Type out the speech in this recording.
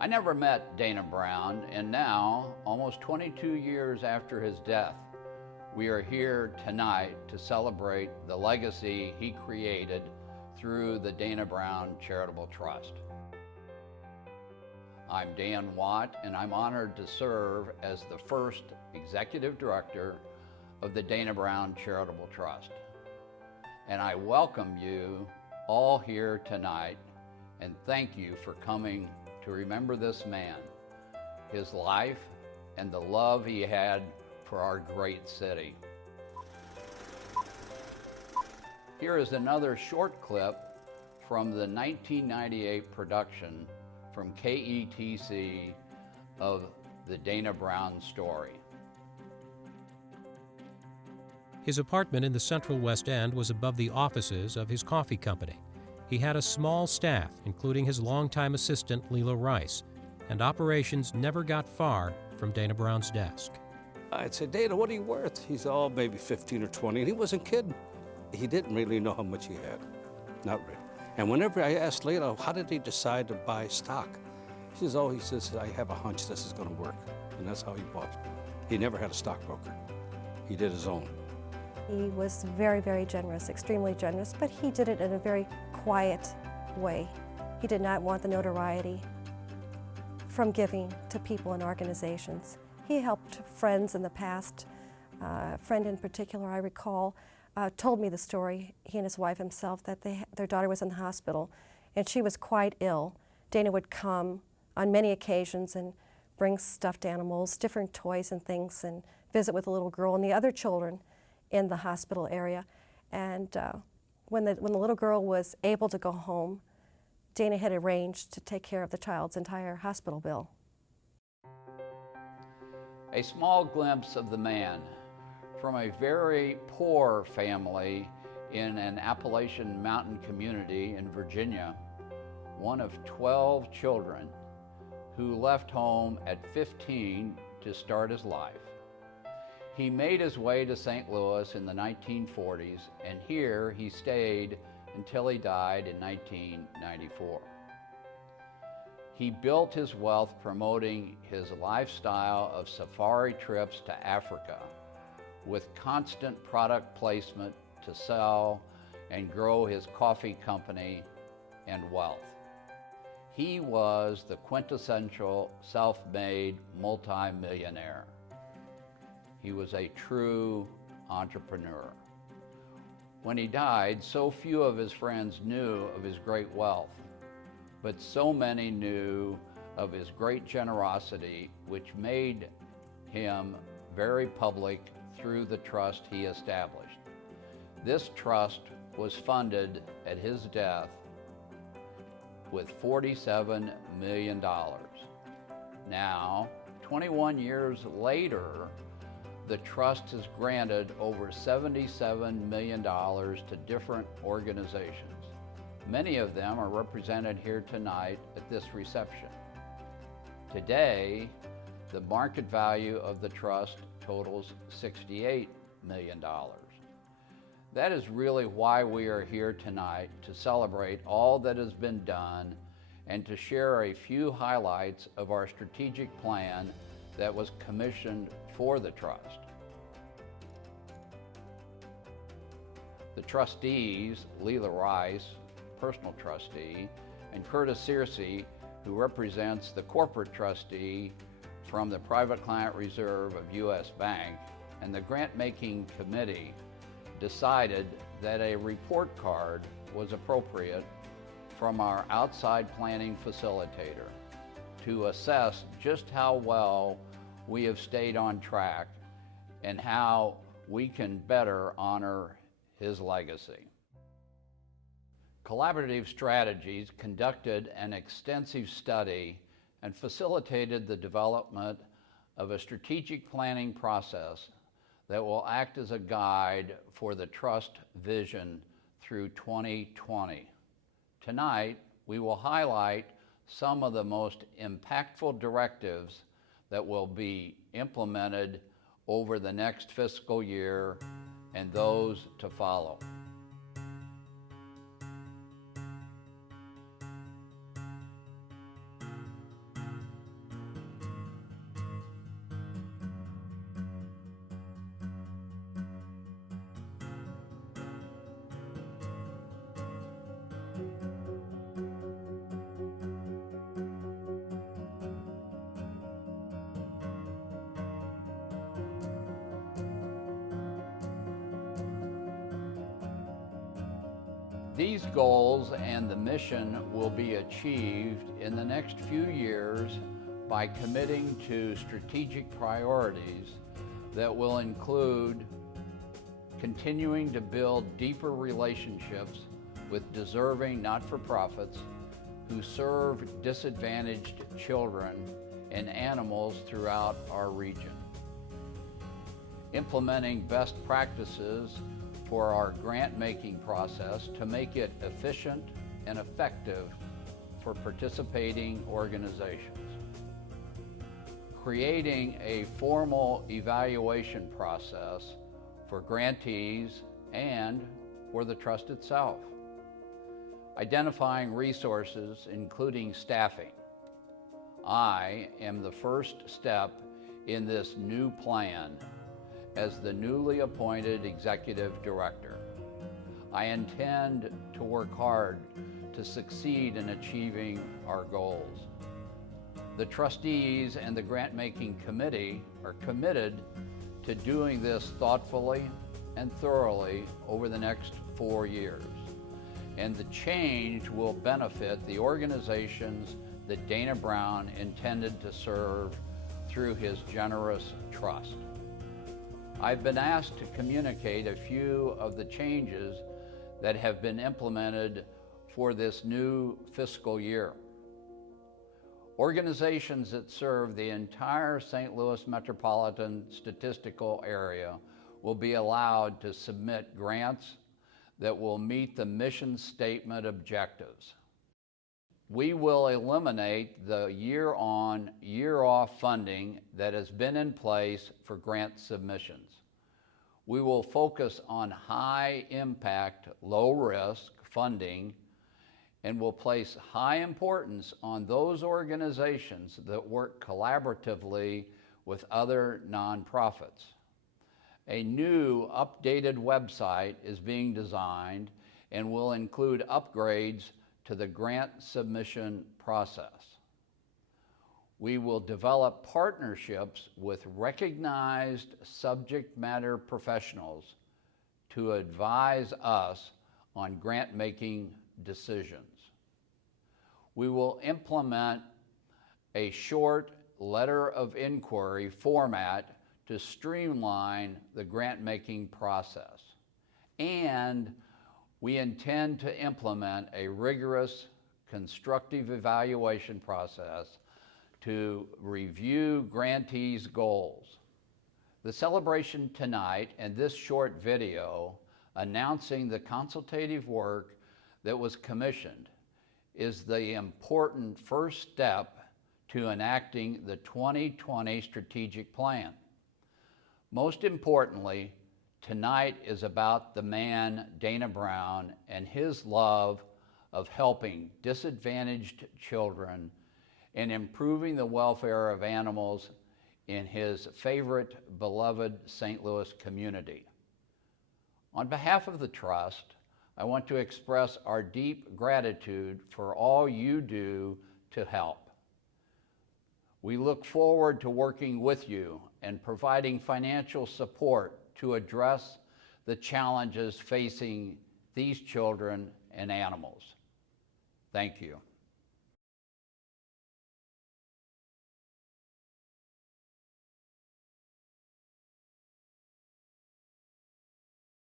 I never met Dana Brown, and now, almost 22 years after his death, we are here tonight to celebrate the legacy he created through the Dana Brown Charitable Trust. I'm Dan Watt, and I'm honored to serve as the first executive director of the Dana Brown Charitable Trust. And I welcome you all here tonight and thank you for coming to remember this man, his life, and the love he had for our great city. Here is another short clip from the 1998 production from KETC of the Dana Brown story. His apartment in the Central West End was above the offices of his coffee company. He had a small staff, including his longtime assistant, Leela Rice, and operations never got far from Dana Brown's desk. I'd say, Dana, what are you worth? He's all maybe 15 or 20, and he wasn't kidding. He didn't really know how much he had, not really. And whenever I asked Leela, how did he decide to buy stock? He says, I have a hunch this is gonna work. And that's how he bought. He never had a stockbroker. He did his own. He was very, very generous, extremely generous, but he did it in a very quiet way. He did not want the notoriety from giving to people and organizations. He helped friends in the past. A friend in particular, I recall, told me the story, he and his wife himself, that their daughter was in the hospital and she was quite ill. Dana would come on many occasions and bring stuffed animals, different toys and things, and visit with the little girl and the other children in the hospital area. And when the little girl was able to go home, Dana had arranged to take care of the child's entire hospital bill. A small glimpse of the man from a very poor family in an Appalachian mountain community in Virginia, one of 12 children who left home at 15 to start his life. He made his way to St. Louis in the 1940s, and here he stayed until he died in 1994. He built his wealth promoting his lifestyle of safari trips to Africa with constant product placement to sell and grow his coffee company and wealth. He was the quintessential self-made multi-millionaire. He was a true entrepreneur. When he died, so few of his friends knew of his great wealth, but so many knew of his great generosity, which made him very public through the trust he established. This trust was funded at his death with $47 million. Now, 21 years later, the trust has granted over $77 million to different organizations. Many of them are represented here tonight at this reception. Today, the market value of the trust totals $68 million. That is really why we are here tonight, to celebrate all that has been done and to share a few highlights of our strategic plan that was commissioned for the trust. The trustees, Leela Rice, personal trustee, and Curtis Searcy, who represents the corporate trustee from the Private Client Reserve of U.S. Bank, and the grant-making committee decided that a report card was appropriate from our outside planning facilitator to assess just how well we have stayed on track and how we can better honor his legacy. Collaborative Strategies conducted an extensive study and facilitated the development of a strategic planning process that will act as a guide for the trust vision through 2020. Tonight, we will highlight some of the most impactful directives that will be implemented over the next fiscal year and those to follow. These goals and the mission will be achieved in the next few years by committing to strategic priorities that will include continuing to build deeper relationships with deserving not-for-profits who serve disadvantaged children and animals throughout our region. Implementing best practices for our grant-making process to make it efficient and effective for participating organizations. Creating a formal evaluation process for grantees and for the trust itself. Identifying resources, including staffing. I am the first step in this new plan as the newly appointed executive director. I intend to work hard to succeed in achieving our goals. The trustees and the grant-making committee are committed to doing this thoughtfully and thoroughly over the next 4 years. And the change will benefit the organizations that Dana Brown intended to serve through his generous trust. I've been asked to communicate a few of the changes that have been implemented for this new fiscal year. Organizations that serve the entire St. Louis metropolitan statistical area will be allowed to submit grants that will meet the mission statement objectives. We will eliminate the year-on, year-off funding that has been in place for grant submissions. We will focus on high-impact, low-risk funding and will place high importance on those organizations that work collaboratively with other nonprofits. A new updated website is being designed and will include upgrades to the grant submission process. We will develop partnerships with recognized subject matter professionals to advise us on grant-making decisions. We will implement a short letter of inquiry format to streamline the grant-making process. And we intend to implement a rigorous, constructive evaluation process to review grantees' goals. The celebration tonight and this short video announcing the consultative work that was commissioned is the important first step to enacting the 2020 strategic plan. Most importantly, tonight is about the man, Dana Brown, and his love of helping disadvantaged children and improving the welfare of animals in his favorite, beloved St. Louis community. On behalf of the Trust, I want to express our deep gratitude for all you do to help. We look forward to working with you and providing financial support to address the challenges facing these children and animals. Thank you.